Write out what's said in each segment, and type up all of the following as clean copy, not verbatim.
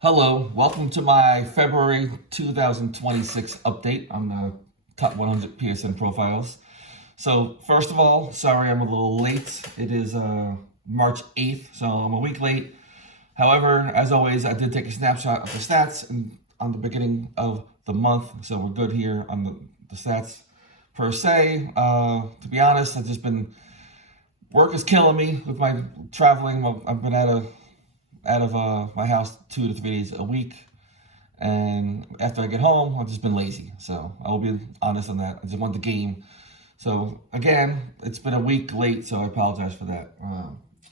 Hello, welcome to my February 2026 update on the top 100 PSN profiles. So, first of all, sorry I'm a little late. It is March 8th, so I'm a week late. However, as always, I did take a snapshot of the stats on the beginning of the month, so we're good here on the stats per se. To be honest, I've just been work is killing me with my traveling. I've been out of my house 2 to 3 days a week, and after I get home, I've just been lazy. So I will be honest on that. I just want the game. So again, it's been a week late, so I apologize for that.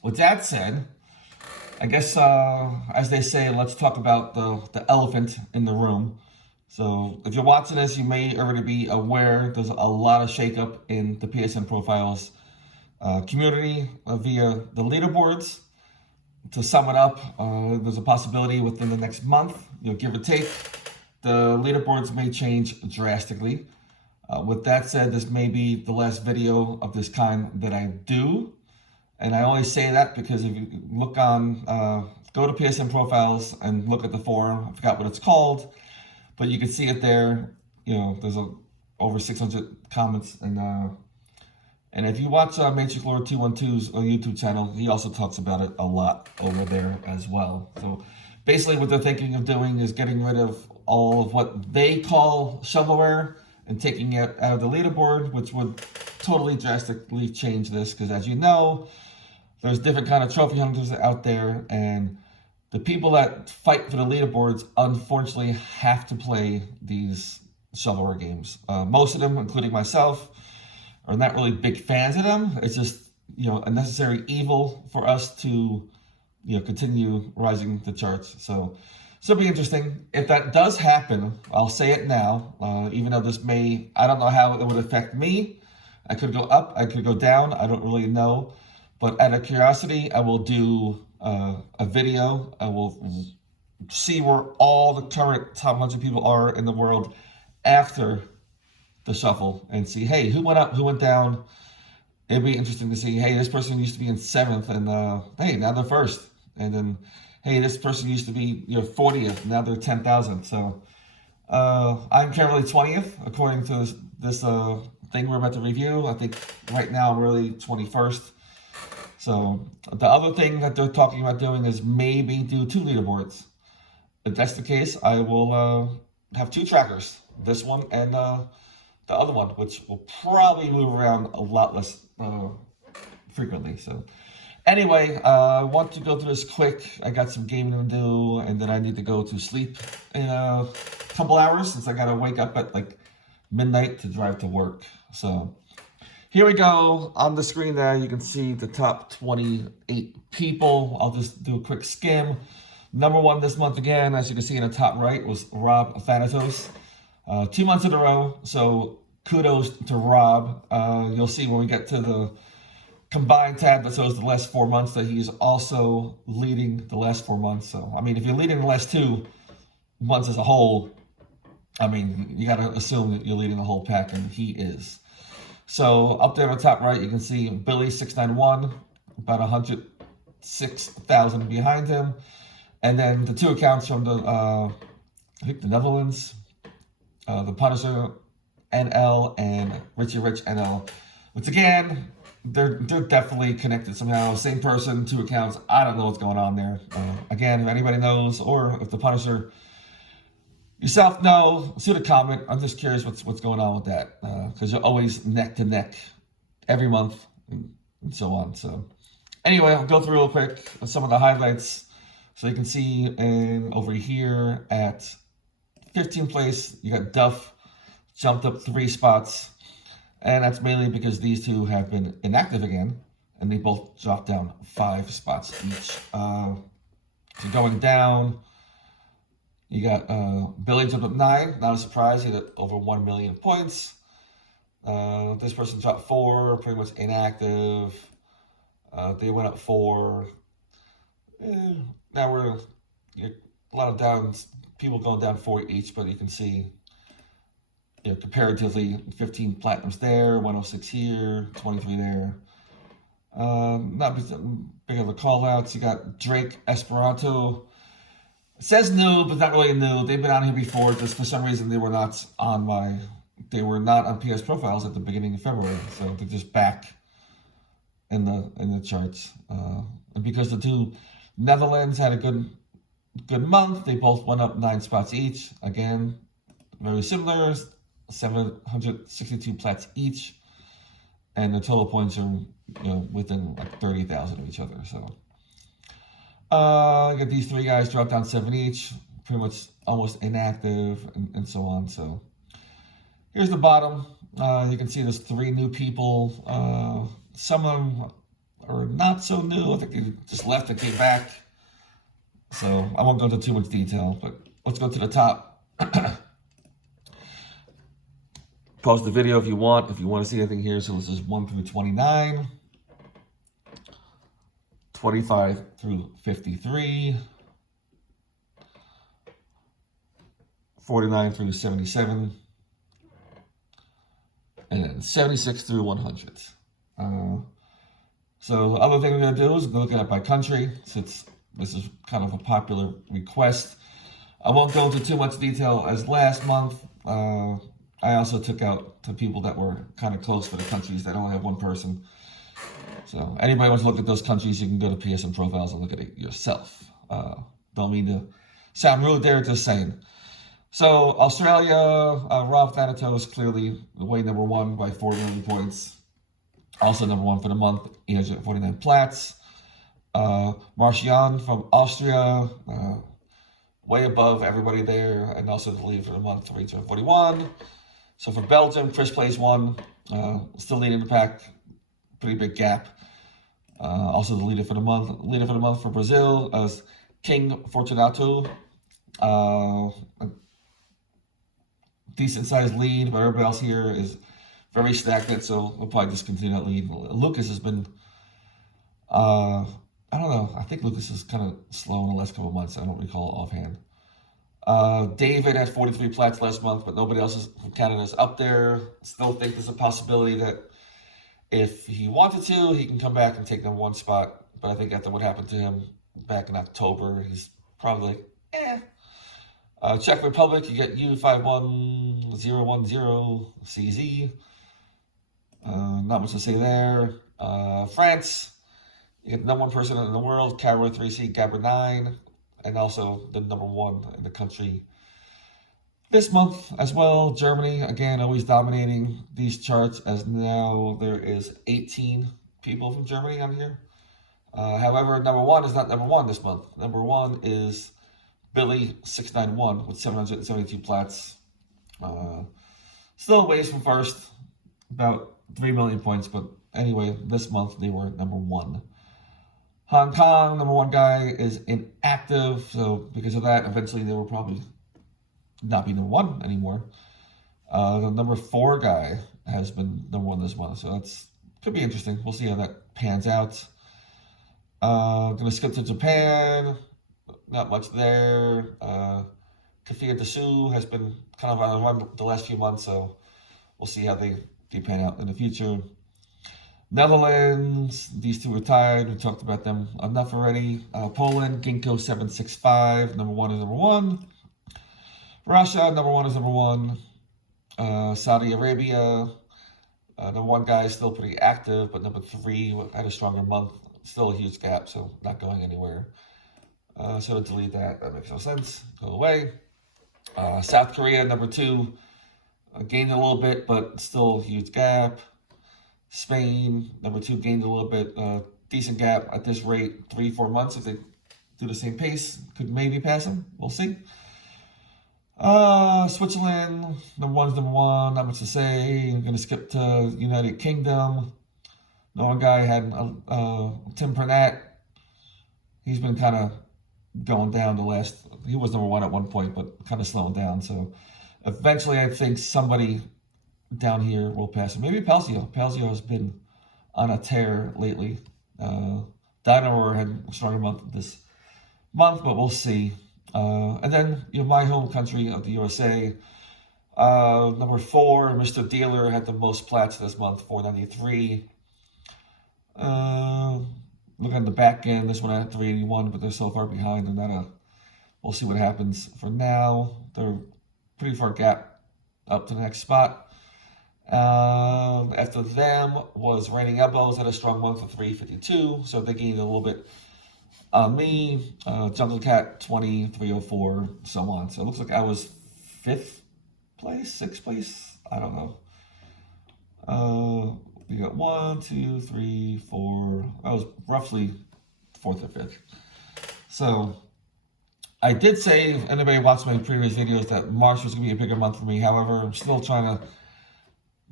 With that said, I guess as they say, let's talk about the elephant in the room. So if you're watching this, you may already be aware there's a lot of shakeup in the PSN profiles community via the leaderboards. To sum it up, there's a possibility within the next month, give or take, the leaderboards may change drastically. With that said, this may be the last video of this kind that I do. And I always say that because if you look on, go to PSN profiles and look at the forum, I forgot what it's called, but you can see it there. There's over 600 comments, and if you watch Matrix Lord 212's YouTube channel, he also talks about it a lot over there as well. So basically what they're thinking of doing is getting rid of all of what they call shovelware and taking it out of the leaderboard, which would totally drastically change this, because as you know, there's different kind of trophy hunters out there, and the people that fight for the leaderboards unfortunately have to play these shovelware games. Most of them, including myself, are not really big fans of them. It's just, a necessary evil for us to, continue rising the charts. So it'll be interesting. If that does happen, I'll say it now, even though I don't know how it would affect me. I could go up, I could go down, I don't really know. But out of curiosity, I will do a video. I will see where all the current top 100 people are in the world after the shuffle and see, hey, who went up, who went down. It'd be interesting to see, hey, this person used to be in 7th, and hey, now they're 1st. And then, hey, this person used to be 40th, now they're 10,000. So I'm currently 20th, according to this thing we're about to review. I think right now I'm really 21st. So the other thing that they're talking about doing is maybe do 2 leaderboards. If that's the case, I will have 2 trackers, this one and the other one, which will probably move around a lot less frequently. So anyway, I want to go through this quick. I got some gaming to do, and then I need to go to sleep in a couple hours, since I got to wake up at like midnight to drive to work. So here we go. On the screen there, you can see the top 28 people. I'll just do a quick skim. Number 1 this month again, as you can see in the top right, was Rob Thanatos. 2 months in a row, so kudos to Rob. You'll see when we get to the combined tab that shows the last 4 months that he's also leading the last 4 months. So, I mean, if you're leading the last 2 months as a whole, I mean, you got to assume that you're leading the whole pack, and he is. So, up there on the top right, you can see Billy691, about 106,000 behind him. And then the 2 accounts from I think the Netherlands, the Punisher NL and Richie Rich NL, which again, they're definitely connected somehow. Same person, 2 accounts. I don't know what's going on there. Again, if anybody knows, or if the Punisher yourself know, shoot a comment. I'm just curious what's going on with that, because you're always neck to neck every month and so on. So anyway, I'll go through real quick some of the highlights, so you can see. And over here at 15th place, you got Duff, jumped up 3 spots, and that's mainly because these 2 have been inactive again, and they both dropped down 5 spots each. So going down, you got Billy jumped up 9, not a surprise, he had over 1 million points. This person dropped 4, pretty much inactive. They went up 4. Now we're a lot of downs. People going down 4 each, but you can see, comparatively, 15 platinums there, 106 here, 23 there. Not big of a call outs. You got Drake Esperanto It says new, but not really new. They've been on here before. Just for some reason, they were not on PS profiles at the beginning of February, so they're just back in the charts. And because the two Netherlands had a good month, they both went up 9 spots each. Again, very similar, 762 plats each, and the total points are within like 30,000 of each other. So you got these three guys drop down 7 each, pretty much almost inactive, and so on. So here's the bottom. You can see there's 3 new people. Some of them are not so new. I think they just left and came back. So I won't go into too much detail, but let's go to the top. Pause the video if you want to see anything here. So this is 1 through 29, 25 through 53, 49 through 77, and then 76 through 100. So the other thing we're going to do is look at it by country, since this is kind of a popular request. I won't go into too much detail as last month. I also took out the people that were kind of close for the countries that only have one person. So anybody wants to look at those countries, you can go to PSN profiles and look at it yourself. Don't mean to sound rude there, just saying. So Australia, Rob Thanatos clearly way number 1 by 4 million points. Also number 1 for the month, 849 plats. Marcian from Austria, way above everybody there, and also the lead for the month, 341. So for Belgium, Chris plays 1, still leading the pack, pretty big gap. Also the leader for the month for Brazil as King Fortunato, a decent sized lead, but everybody else here is very stagnant, so we'll probably just continue that lead. Lucas has been, I don't know, I think Lucas is kind of slow in the last couple of months. I don't recall offhand. David had 43 plats last month, but nobody else from Canada is up there. Still think there's a possibility that if he wanted to, he can come back and take number 1 spot. But I think after what happened to him back in October, he's probably Czech Republic, you get U51010 CZ. Not much to say there. France, you get the number 1 person in the world, Carol 3C, Gabber 9, and also the number 1 in the country this month as well. Germany, again, always dominating these charts, as now there is 18 people from Germany on here. However, number 1 is not number 1 this month. Number 1 is Billy691 with 772 plats. Still a ways from first, about 3 million points, but anyway, this month they were number 1. Hong Kong, number 1 guy is inactive, so because of that, eventually they will probably not be number 1 anymore. The number 4 guy has been number 1 this month, so that's could be interesting. We'll see how that pans out. Gonna skip to Japan. Not much there. Kafia Dessou has been kind of on a run the last few months, so we'll see how they pan out in the future. Netherlands, these 2 retired. We talked about them enough already. Poland, Ginkgo 765, number 1 is number 1. Russia, number 1 is number 1. Saudi Arabia, number 1 guy is still pretty active, but number 3 had a stronger month. Still a huge gap, so not going anywhere. So to delete that makes no sense. Go away. South Korea, number 2, gained a little bit, but still a huge gap. Spain, number 2, gained a little bit. Decent gap at this rate, 3-4 months. If they do the same pace, could maybe pass them. We'll see. Switzerland, number 1 is number 1. Not much to say. I'm gonna skip to United Kingdom. No one guy had Tim Pernat. He's been kind of going down he was number 1 at one point, but kind of slowing down. So eventually I think somebody down here will pass him. Maybe Palsio. Palsio has been on a tear lately. Dynamo had a stronger month this month, but we'll see. And then, my home country of the USA, number 4, Mr. Dealer had the most plats this month, 493. Look at the back end, this one at 381, but they're so far behind. They're not We'll see what happens. For now, they're pretty far gap up to the next spot. After them was Raining Elbows at a strong month for 352, so they gained a little bit on me. Jungle Cat 20, 304, so on. So it looks like I was 5th place, 6th place, I don't know. We got 1, 2, 3, 4. I was roughly 4th or 5th. So I did say, if anybody watched my previous videos, that March was going to be a bigger month for me. However, I'm still trying to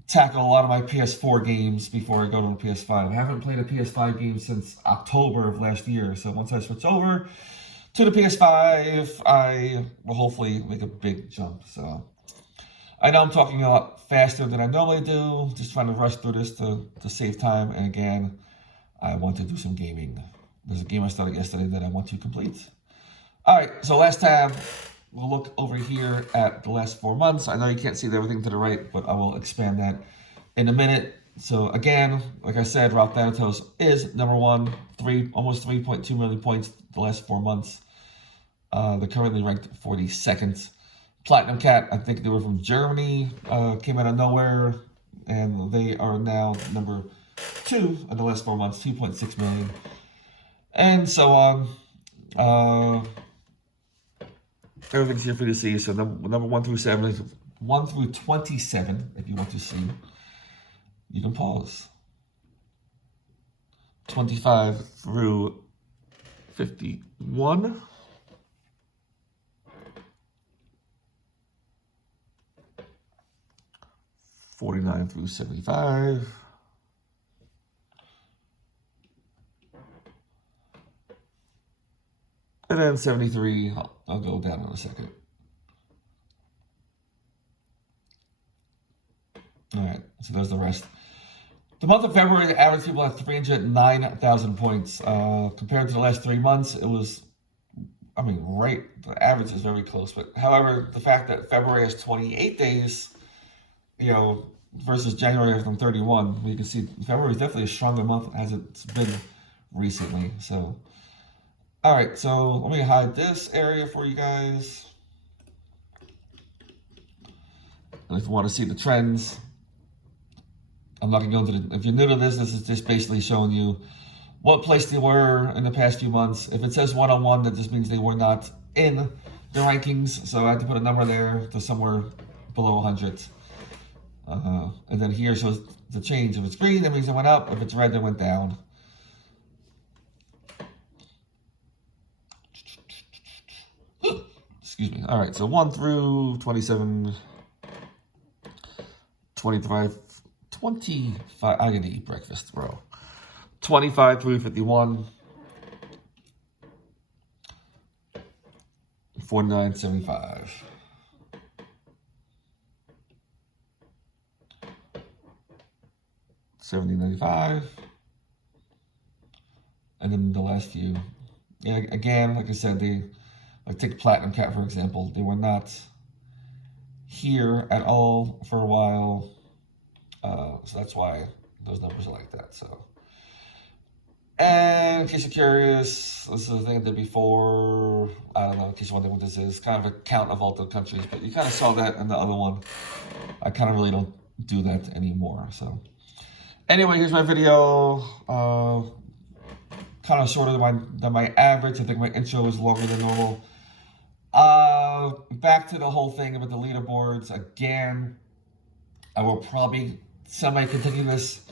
tackle a lot of my PS4 games before I go to the PS5. I haven't played a PS5 game since October of last year. So once I switch over to the PS5, I will hopefully make a big jump. So I know I'm talking a lot faster than I normally do, just trying to rush through this to save time. And again, I want to do some gaming. There's a game I started yesterday that I want to complete. All right, so last tab, we'll look over here at the last 4 months. I know you can't see everything to the right, but I will expand that in a minute. So again, like I said, Ralph Thanatos is number 1, almost 3.2 million points the last 4 months. They're currently ranked 42nd. Platinum Cat, I think they were from Germany, came out of nowhere, and they are now number 2 in the last 4 months, 2.6 million, and so on. Everything's here for you to see. So number 1 through 7, 1 through 27, if you want to see, you can pause. 25 through 51. 49 through 75. And then 73, I'll go down in a second. All right, so there's the rest. The month of February, the average people had 309,000 points. Compared to the last 3 months, it was, I mean, right, the average is very close. But however, the fact that February has 28 days, you know, versus January of 31, you can see February is definitely a stronger month as it's been recently. So, all right, so let me hide this area for you guys. And if you want to see the trends, I'm not going to go into the, if you're new to this, this is just basically showing you what place they were in the past few months. If it says 101, that just means they were not in the rankings. So I had to put a number there to somewhere below 100. And then here shows the change. If it's green, that means it went up. If it's red, it went down. Excuse me. All right, so 1 through 27, 25, I'm going to eat breakfast, bro. 25 through 51, 49, 75. $70.95, and then the last few. Yeah, again, like I said, like take Platinum Cat for example. They were not here at all for a while, so that's why those numbers are like that. So, and in case you're curious, this is the thing I did before. I don't know, in case you're wondering what this is, kind of a count of all the countries, but you kind of saw that in the other one. I kind of really don't do that anymore. So. Anyway, here's my video. Kind of shorter than my average. I think my intro is longer than normal. Back to the whole thing about the leaderboards. Again, I will probably semi-continue this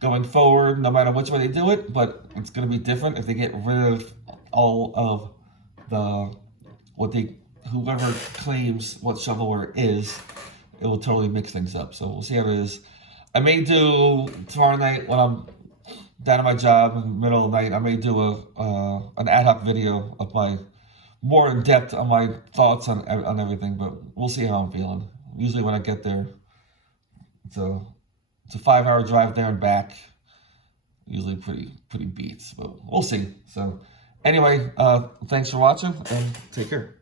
going forward, no matter which way they do it, but it's going to be different if they get rid of all of the, whoever claims what shovelware is, it will totally mix things up. So we'll see how it is. I may do tomorrow night when I'm down at my job in the middle of the night. I may do an ad hoc video of my more in depth on my thoughts on everything, but we'll see how I'm feeling. Usually when I get there, it's a 5-hour drive there and back. Usually pretty beats, but we'll see. So anyway, thanks for watching and take care.